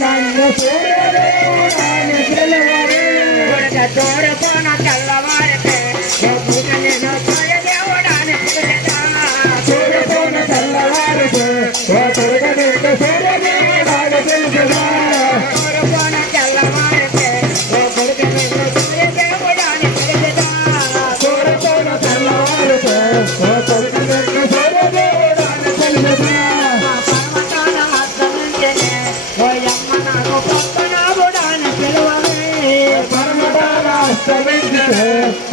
నన్ను సూర్యదేవుడాని పిలువవే తూర్పున తెల్లవారితే నేను సూర్యదేవుడాని పిలువగా సూర్యపున తెల్లవారితే ఓ కొడుక నిన్ను సూర్యదేవుడాని పిలువగా తూర్పున తెల్లవారితే ఓ కొడుకు నిన్ను సూర్యదేవుడాని పిలువగా సూర్యపున తెల్లవారితే ఓ కొడుక నిన్ను సూర్యదేవుడాని పిలువగా పర్వతాల అస్తమించెనే ఓయమ్మ నాకు పద్మనాభుడాని పిలువవే పర్వతాల అస్తమించెనే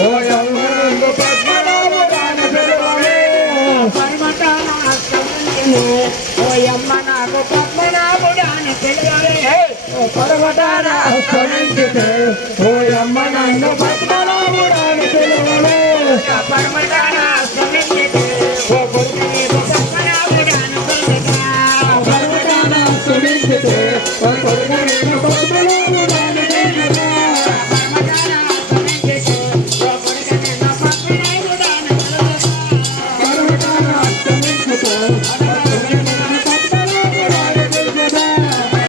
ఓయమ్మ నాకు పద్మనాభుడాని పిలువవే పర్వతాల అస్తమించెనే ఓయమ్మ నాకు పద్మనాభుడాని పిలువవే పర్వతాల అస్తమించెనే ఓయమ్మ నన్ను పద్మనాభుడాని పిలువవే పర్వతాల అస్తమించెనే ఓ